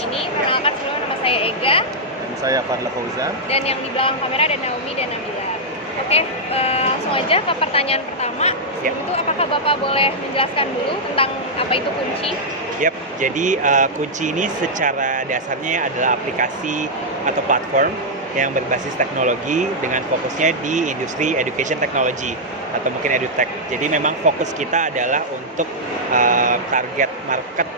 ini. Perkenalkan sebelumnya nama saya Ega. Dan saya Fadla Fauzan. Dan yang di belakang kamera ada Naomi dan Nabila. Oke, langsung aja ke pertanyaan pertama. Sebelum itu, apakah Bapak boleh menjelaskan dulu tentang apa itu kunci? Yap, jadi kunci ini secara dasarnya adalah aplikasi atau platform yang berbasis teknologi dengan fokusnya di industri education technology atau mungkin edutech. Jadi memang fokus kita adalah untuk target market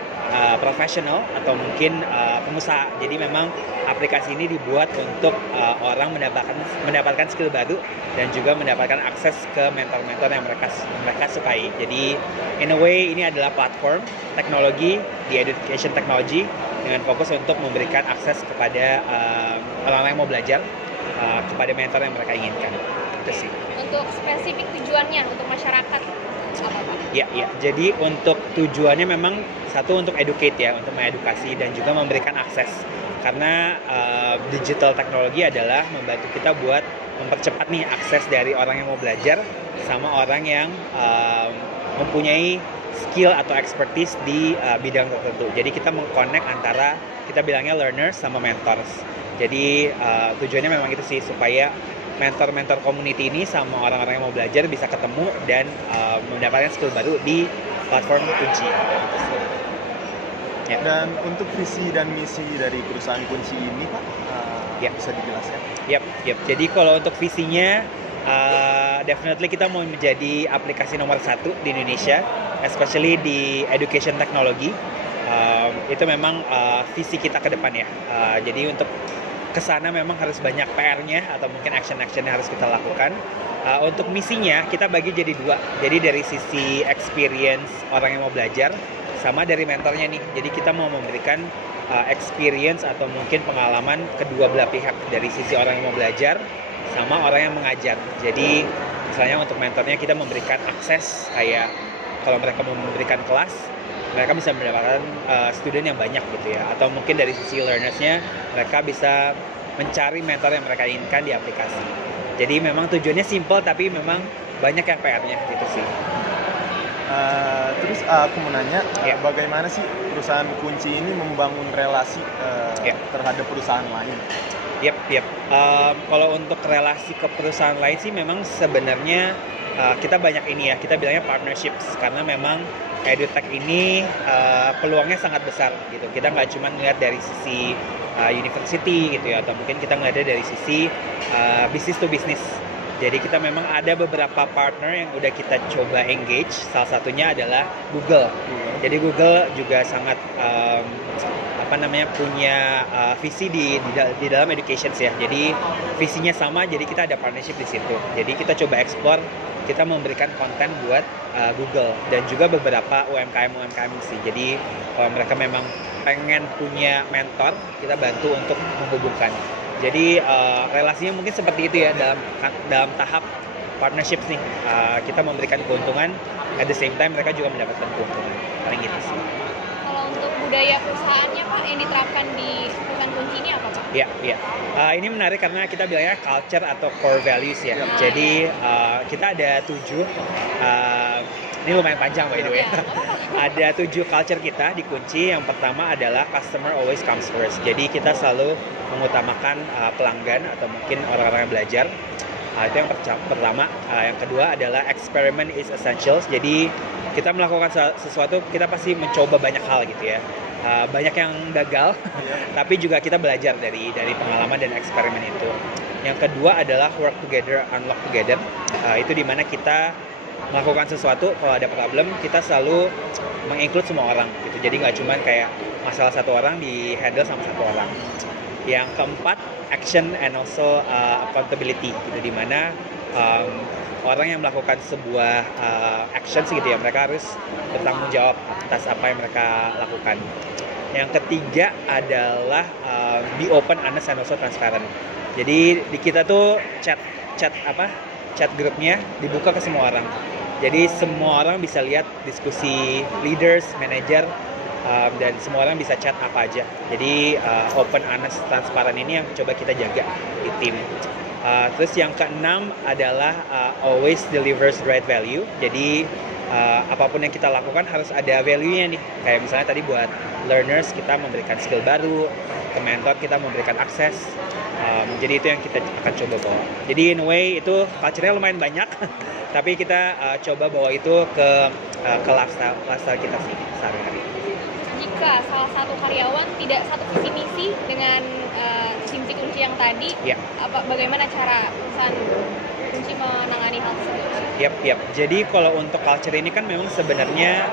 profesional atau mungkin pengusaha. Jadi memang aplikasi ini dibuat untuk orang mendapatkan skill baru dan juga mendapatkan akses ke mentor-mentor yang mereka sukai. Jadi in a way ini adalah platform teknologi di education technology dengan fokus untuk memberikan akses kepada orang-orang yang mau belajar kepada mentor yang mereka inginkan. Itu sih. Untuk spesifik tujuannya untuk masyarakat apa Pak? Ya. Jadi untuk tujuannya memang satu untuk educate ya, untuk mengedukasi dan juga memberikan akses. Karena digital teknologi adalah membantu kita buat mempercepat nih akses dari orang yang mau belajar sama orang yang mempunyai skill atau expertise di bidang tertentu. Jadi kita meng-connect antara kita bilangnya learners sama mentors. Jadi tujuannya memang itu sih supaya mentor-mentor community ini sama orang-orang yang mau belajar bisa ketemu dan mendapatkan skill baru di platform kunci. Ya. Dan untuk visi dan misi dari perusahaan kunci ini Pak, bisa dijelaskan? Yap. Jadi kalau untuk visinya, definitely kita mau menjadi aplikasi nomor 1 di Indonesia, especially di education technology. Itu memang visi kita ke depan ya. Jadi untuk kesana memang harus banyak PR-nya atau mungkin action-action yang harus kita lakukan. Untuk misinya kita bagi jadi 2. Jadi dari sisi experience orang yang mau belajar sama dari mentornya nih. Jadi kita mau memberikan experience atau mungkin pengalaman kedua belah pihak, dari sisi orang yang mau belajar sama orang yang mengajar. Jadi misalnya untuk mentornya kita memberikan akses, kayak kalau mereka mau memberikan kelas, mereka bisa mendapatkan student yang banyak gitu ya. Atau mungkin dari sisi learnersnya mereka bisa mencari mentor yang mereka inginkan di aplikasi. Jadi memang tujuannya simple tapi memang banyak yang PR-nya gitu sih. Terus aku mau nanya, bagaimana sih perusahaan kunci ini membangun relasi terhadap perusahaan lain? Yap. Kalau untuk relasi ke perusahaan lain sih memang sebenarnya kita banyak ini ya, kita bilangnya partnerships, karena memang edutech ini peluangnya sangat besar gitu. Kita nggak cuma melihat dari sisi university gitu ya, atau mungkin kita melihatnya dari sisi business to business. Jadi kita memang ada beberapa partner yang udah kita coba engage. Salah satunya adalah Google. Jadi Google juga sangat punya visi di dalam education ya. Jadi visinya sama, jadi kita ada partnership di situ. Jadi kita coba explore, kita memberikan konten buat Google dan juga beberapa UMKM sih. Jadi kalau mereka memang pengen punya mentor, kita bantu untuk menghubungkan. Jadi relasinya mungkin seperti itu ya, dalam tahap partnership nih. Kita memberikan keuntungan, at the same time mereka juga mendapatkan keuntungan. Paling gitu sih. Kalau untuk budaya perusahaannya Pak yang diterapkan di perusahaan kunci ini apa Pak? Iya. Ini menarik karena kita bilangnya culture atau core values ya. Jadi kita ada 7. Ini lumayan panjang by the way. Ada 7 culture kita di kunci. Yang pertama adalah customer always comes first. Jadi kita selalu mengutamakan pelanggan atau mungkin orang-orang yang belajar. Itu yang pertama. Yang kedua adalah experiment is essentials. Jadi kita melakukan sesuatu, kita pasti mencoba banyak hal gitu ya. Banyak yang gagal, tapi juga kita belajar dari pengalaman dan eksperimen itu. Yang kedua adalah work together, unlock together. Itu dimana kita melakukan sesuatu, kalau ada problem kita selalu menginclude semua orang gitu. Jadi nggak cuma kayak masalah satu orang di handle sama satu orang. Yang keempat, action and also accountability gitu, dimana orang yang melakukan sebuah action gitu ya, mereka harus bertanggung jawab atas apa yang mereka lakukan. Yang ketiga adalah be open, honest, and also transparent. Jadi di kita tuh chat grupnya dibuka ke semua orang. Jadi semua orang bisa lihat diskusi leaders, manager, dan semua orang bisa chat apa aja. Jadi open, honest, transparan ini yang coba kita jaga di tim. Terus yang keenam adalah always delivers the right value. Jadi apapun yang kita lakukan harus ada value-nya nih. Kayak misalnya tadi buat learners kita memberikan skill baru, ke mentor kita memberikan akses. Jadi itu yang kita akan coba bawa. Jadi in a way itu culture-nya lumayan banyak, tapi kita coba bawa itu ke lifestyle kita sih sehari-hari. Jika salah satu karyawan tidak satu visi misi dengan kunci kunci yang tadi, bagaimana cara perusahaan kunci menangani hal tersebut? Yap. Jadi kalau untuk culture ini kan memang sebenarnya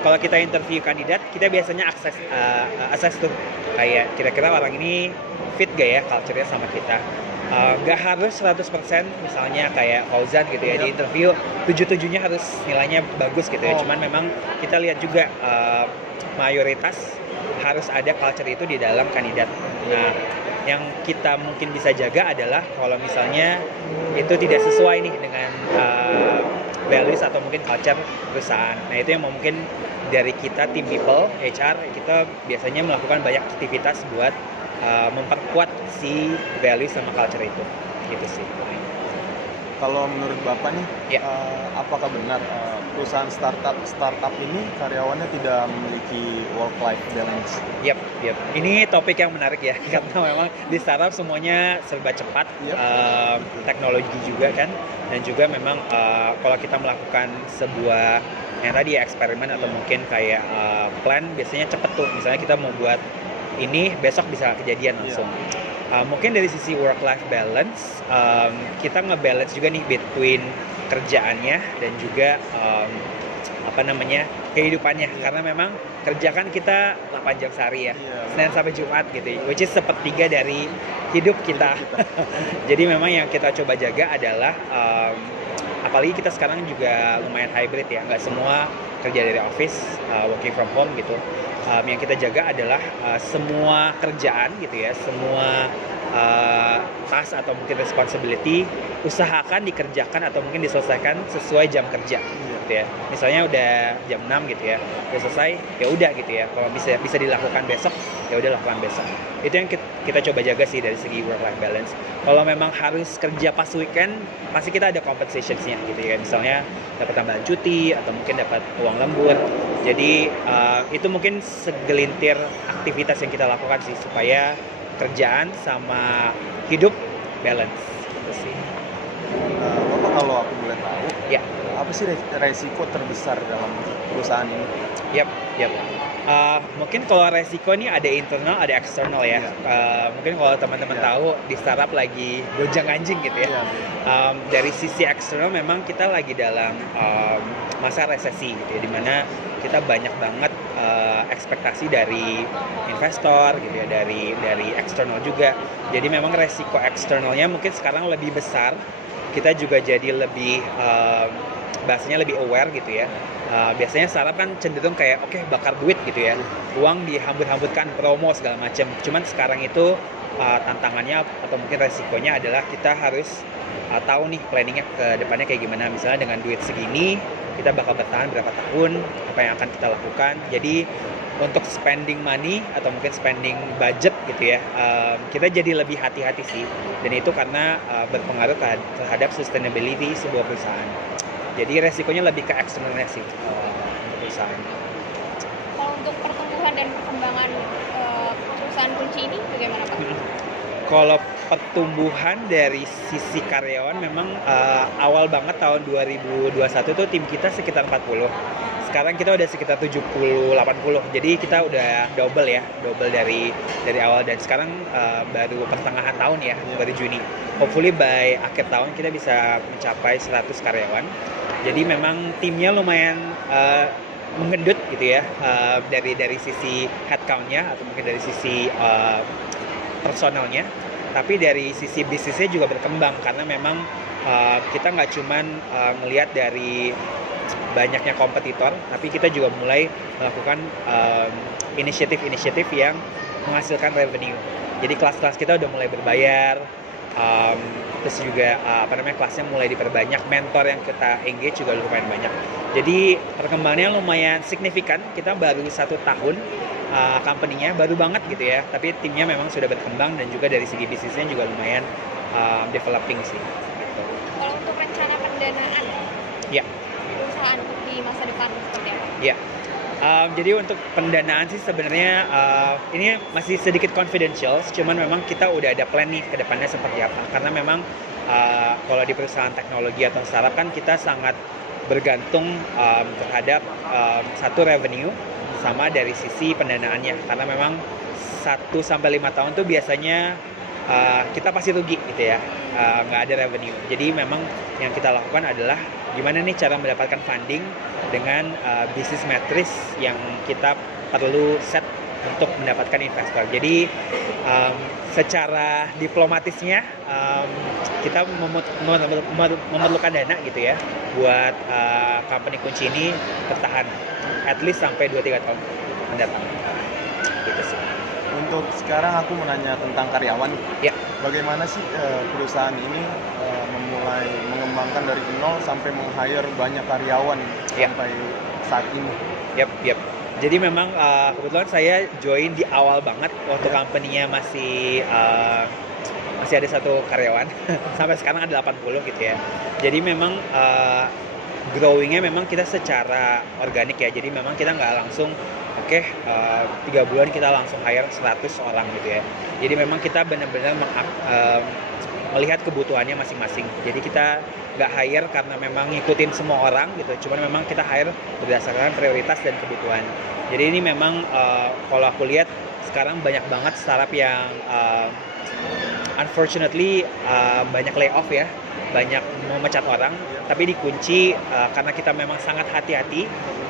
kalau kita interview kandidat, kita biasanya akses tuh kayak kira-kira orang ini fit gak ya culture-nya sama kita. Gak harus 100% misalnya kayak Fauzan gitu ya, di interview 7-7-nya harus nilainya bagus gitu ya. Cuman memang kita lihat juga mayoritas harus ada culture itu di dalam kandidat. Nah, yang kita mungkin bisa jaga adalah kalau misalnya itu tidak sesuai nih dengan values atau mungkin culture perusahaan. Nah, itu yang mungkin dari kita tim people, HR, kita biasanya melakukan banyak aktivitas buat memperkuat si values sama culture itu. Gitu sih. Kalau menurut Bapak nih, apakah benar perusahaan startup ini karyawannya tidak memiliki work-life balance? Yap. Ini topik yang menarik ya, karena memang di startup semuanya serba cepat, teknologi juga kan, dan juga memang kalau kita melakukan sebuah yang tadi ya eksperimen atau mungkin kayak plan, biasanya cepet tuh. Misalnya kita mau buat ini, besok bisa kejadian langsung. Mungkin dari sisi work-life balance, kita nge-balance juga nih between kerjaannya dan juga kehidupannya. Karena memang kerja kan kita 8 jam sehari ya, Senin sampai Jumat gitu, which is sepertiga dari hidup kita. Jadi memang yang kita coba jaga adalah apalagi kita sekarang juga lumayan hybrid ya, nggak semua kerja dari office, working from home gitu. Yang kita jaga adalah semua kerjaan gitu ya, semua task atau mungkin responsibility usahakan dikerjakan atau mungkin diselesaikan sesuai jam kerja gitu ya. Misalnya udah jam 6 gitu ya, udah selesai, ya udah gitu ya. Kalau bisa dilakukan besok, ya udah lakukan besok. Itu yang kita coba jaga sih dari segi work life balance. Kalau memang harus kerja pas weekend, pasti kita ada compensationsnya gitu ya. Misalnya dapat tambahan cuti atau mungkin dapat uang lembur. Jadi itu mungkin segelintir aktivitas yang kita lakukan sih supaya kerjaan sama hidup balance gitu sih. Bapak kalau aku boleh tahu, apa sih resiko terbesar dalam perusahaan ini? Yap. Mungkin kalau resiko ini ada internal, ada eksternal ya. Mungkin kalau teman-teman tahu di startup lagi gonjang-ganjing gitu ya. Dari sisi eksternal memang kita lagi dalam masa resesi gitu ya, dimana kita banyak banget ekspektasi dari investor gitu ya, dari eksternal juga. Jadi memang resiko eksternalnya mungkin sekarang lebih besar. Kita juga jadi lebih bahasanya lebih aware gitu ya. Biasanya startup kan cenderung kayak oke, bakar duit gitu ya, uang dihambur-hamburkan, promo segala macam. Cuman sekarang itu tantangannya atau mungkin resikonya adalah kita harus tahu nih planningnya ke depannya kayak gimana. Misalnya dengan duit segini kita bakal bertahan berapa tahun, apa yang akan kita lakukan. Jadi untuk spending money atau mungkin spending budget gitu ya, kita jadi lebih hati-hati sih. Dan itu karena berpengaruh terhadap sustainability sebuah perusahaan. Jadi resikonya lebih ke eksternalnya sih untuk perusahaan. Kalau untuk pertumbuhan dan perkembangan perusahaan kunci ini bagaimana Pak? Kalau pertumbuhan dari sisi karyawan memang awal banget tahun 2021 tuh tim kita sekitar 40. Sekarang kita udah sekitar 70-80. Jadi kita udah double dari awal, dan sekarang baru pertengahan tahun ya, baru Juni. Hopefully by akhir tahun kita bisa mencapai 100 karyawan. Jadi memang timnya lumayan menggendut gitu ya, dari sisi headcount-nya atau mungkin dari sisi personalnya. Tapi dari sisi bisnisnya juga berkembang karena memang kita nggak cuman melihat dari banyaknya kompetitor, tapi kita juga mulai melakukan inisiatif yang menghasilkan revenue. Jadi kelas-kelas kita udah mulai berbayar, terus juga kelasnya mulai diperbanyak, mentor yang kita engage juga lumayan banyak. Jadi perkembangannya lumayan signifikan. Kita baru 1 tahun company-nya, baru banget gitu ya, tapi timnya memang sudah berkembang dan juga dari segi bisnisnya juga lumayan developing sih. Kalau untuk rencana pendanaan, perusahaan di masa depan seperti apa? Ya. Jadi untuk pendanaan sih sebenarnya ini masih sedikit confidential, cuman memang kita udah ada plan nih ke depannya seperti apa. Karena memang kalau di perusahaan teknologi atau startup kan kita sangat bergantung terhadap satu revenue sama dari sisi pendanaannya. Karena memang 1-5 tahun tuh biasanya kita pasti rugi gitu ya, nggak ada revenue. Jadi memang yang kita lakukan adalah gimana nih cara mendapatkan funding dengan bisnis matrix yang kita perlu set untuk mendapatkan investor. Jadi secara diplomatisnya kita memerlukan dana gitu ya buat company kunci ini bertahan at least sampai 2-3 tahun mendatang. Gitu sih. Untuk sekarang aku menanya tentang karyawan. Ya. Bagaimana sih perusahaan ini memulai mengembangkan dari nol sampai meng-hire banyak karyawan sampai saat ini? Yap. Jadi memang kebetulan saya join di awal banget waktu company-nya masih ada 1 karyawan. Sampai sekarang ada 80 gitu ya. Jadi memang growing-nya memang kita secara organik ya. Jadi memang kita nggak langsung 3 bulan kita langsung hire 100 orang gitu ya. Jadi memang kita benar-benar melihat kebutuhannya masing-masing. Jadi kita nggak hire karena memang ngikutin semua orang gitu. Cuman memang kita hire berdasarkan prioritas dan kebutuhan. Jadi ini memang kalau aku lihat sekarang banyak banget startup yang unfortunately banyak layoff ya, banyak memecat orang, tapi dikunci karena kita memang sangat hati-hati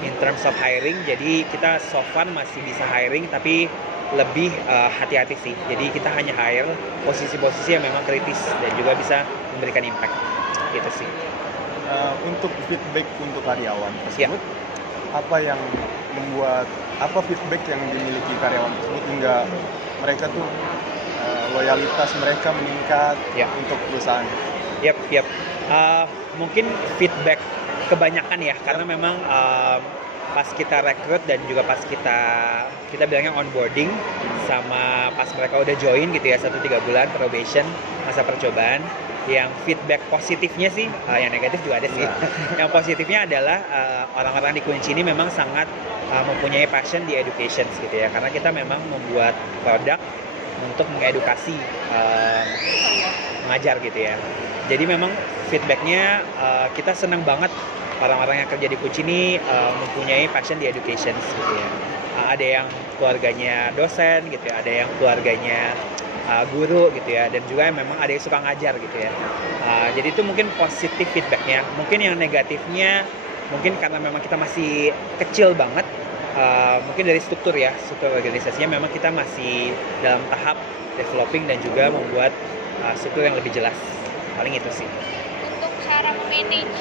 in terms of hiring. Jadi kita so far masih bisa hiring tapi lebih hati-hati sih. Jadi kita hanya hire posisi-posisi yang memang kritis dan juga bisa memberikan impact gitu sih. Untuk feedback untuk karyawan tersebut, apa feedback yang dimiliki karyawan tersebut hingga mereka tuh loyalitas mereka meningkat untuk perusahaan? Yap. Mungkin feedback kebanyakan ya, karena memang pas kita rekrut dan juga pas kita bilangnya onboarding sama pas mereka udah join gitu ya 1-3 bulan probation, masa percobaan, yang feedback positifnya sih, yang negatif juga ada sih. Yang positifnya adalah orang-orang di kunci ini memang sangat mempunyai passion di education gitu ya, karena kita memang membuat produk untuk mengedukasi mengajar gitu ya. Jadi memang feedbacknya kita senang banget orang-orang yang kerja di kunci ini mempunyai passion di education gitu ya. Ada yang keluarganya dosen gitu ya, ada yang keluarganya guru gitu ya, dan juga memang ada yang suka ngajar gitu ya. Jadi itu mungkin positif feedbacknya. Mungkin yang negatifnya mungkin karena memang kita masih kecil banget, mungkin dari struktur organisasinya memang kita masih dalam tahap developing dan juga membuat struktur yang lebih jelas. Paling itu sih. Untuk cara memanage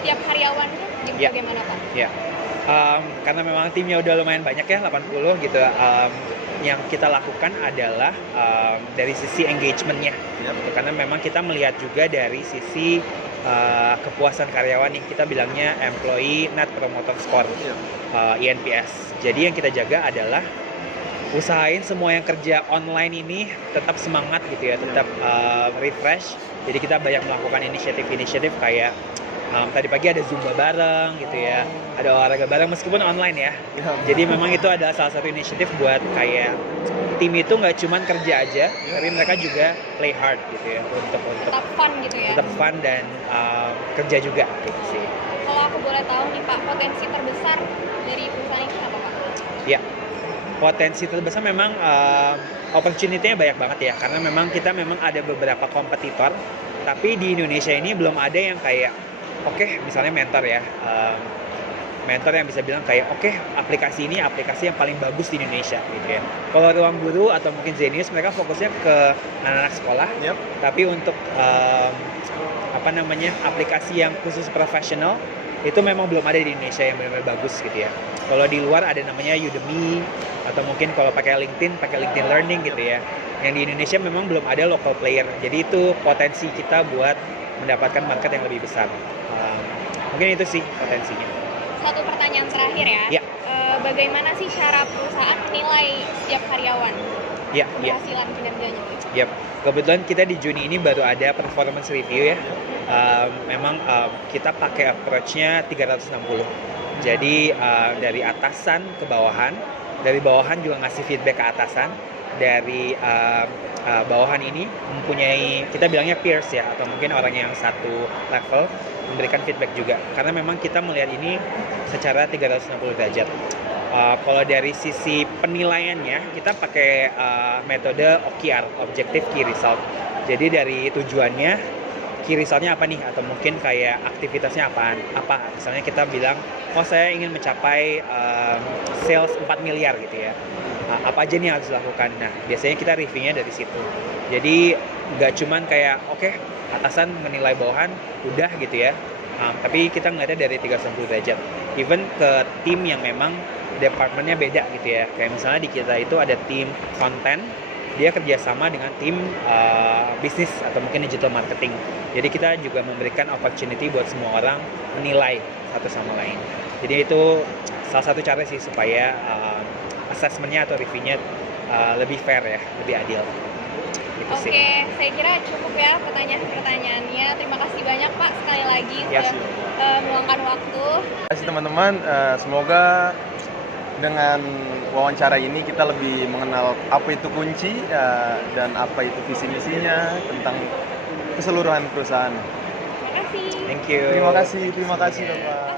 setiap karyawannya bagaimana Pak? Ya. Karena memang timnya udah lumayan banyak ya, 80 gitu. Yang kita lakukan adalah dari sisi engagement-nya. Gitu. Karena memang kita melihat juga dari sisi kepuasan karyawan nih, kita bilangnya Employee Net Promoter Score, ENPS. Jadi yang kita jaga adalah usahain semua yang kerja online ini tetap semangat gitu ya, tetap refresh. Jadi kita banyak melakukan inisiatif kayak tadi pagi ada Zumba bareng gitu ya, ada olahraga bareng meskipun online ya. Jadi memang itu adalah salah satu inisiatif buat kayak tim itu nggak cuma kerja aja, tapi mereka juga play hard gitu ya, untuk tetap fun gitu ya. Tetap fun dan kerja juga gitu sih. Kalau aku boleh tahu nih Pak, potensi terbesar dari perusahaan ini apa Pak? Ya, potensi terbesar memang opportunity-nya banyak banget ya, karena memang kita memang ada beberapa kompetitor, tapi di Indonesia ini belum ada yang kayak misalnya mentor ya, mentor yang bisa bilang kayak aplikasi ini aplikasi yang paling bagus di Indonesia gitu ya. Kalau Ruang Guru atau mungkin Zenius, mereka fokusnya ke anak-anak sekolah, tapi untuk aplikasi yang khusus profesional itu memang belum ada di Indonesia yang benar-benar bagus gitu ya. Kalau di luar ada namanya Udemy, atau mungkin kalau pakai LinkedIn Learning gitu ya. Yang di Indonesia memang belum ada local player. Jadi itu potensi kita buat mendapatkan market yang lebih besar. Mungkin itu sih potensinya. Satu pertanyaan terakhir ya. Bagaimana sih cara perusahaan menilai setiap karyawan? keberhasilan kinerjanya. Yap. Kebetulan kita di Juni ini baru ada performance review ya. Memang kita pakai approach-nya 360. Jadi dari atasan ke bawahan, dari bawahan juga ngasih feedback ke atasan, dari bawahan ini mempunyai, kita bilangnya peers ya, atau mungkin orang yang satu level, memberikan feedback juga. Karena memang kita melihat ini secara 360 derajat. Kalau dari sisi penilaiannya, kita pakai metode OKR, Objective Key Result. Jadi dari tujuannya, key resultnya apa nih? Atau mungkin kayak aktivitasnya apaan? Apa? Misalnya kita bilang, oh saya ingin mencapai sales 4 miliar gitu ya. Apa aja nih yang harus dilakukan? Nah, biasanya kita reviewnya dari situ. Jadi nggak cuman kayak, oke, atasan menilai bawahan, udah gitu ya. Tapi kita ngeliatnya dari 360 derajat. Even ke tim yang memang departemennya beda gitu ya. Kayak misalnya di kita itu ada tim konten, dia kerjasama dengan tim bisnis atau mungkin digital marketing. Jadi kita juga memberikan opportunity buat semua orang menilai satu sama lain. Jadi itu salah satu cara sih supaya assessment-nya atau review-nya lebih fair ya, lebih adil. Gitu Oke, sih. saya kira cukup ya pertanyaannya. Terima kasih banyak Pak sekali lagi sudah meluangkan waktu. Terima kasih teman-teman. Semoga dengan wawancara ini kita lebih mengenal apa itu kunci dan apa itu visi misinya tentang keseluruhan perusahaan. Terima kasih. Thank you. Terima kasih Bapak.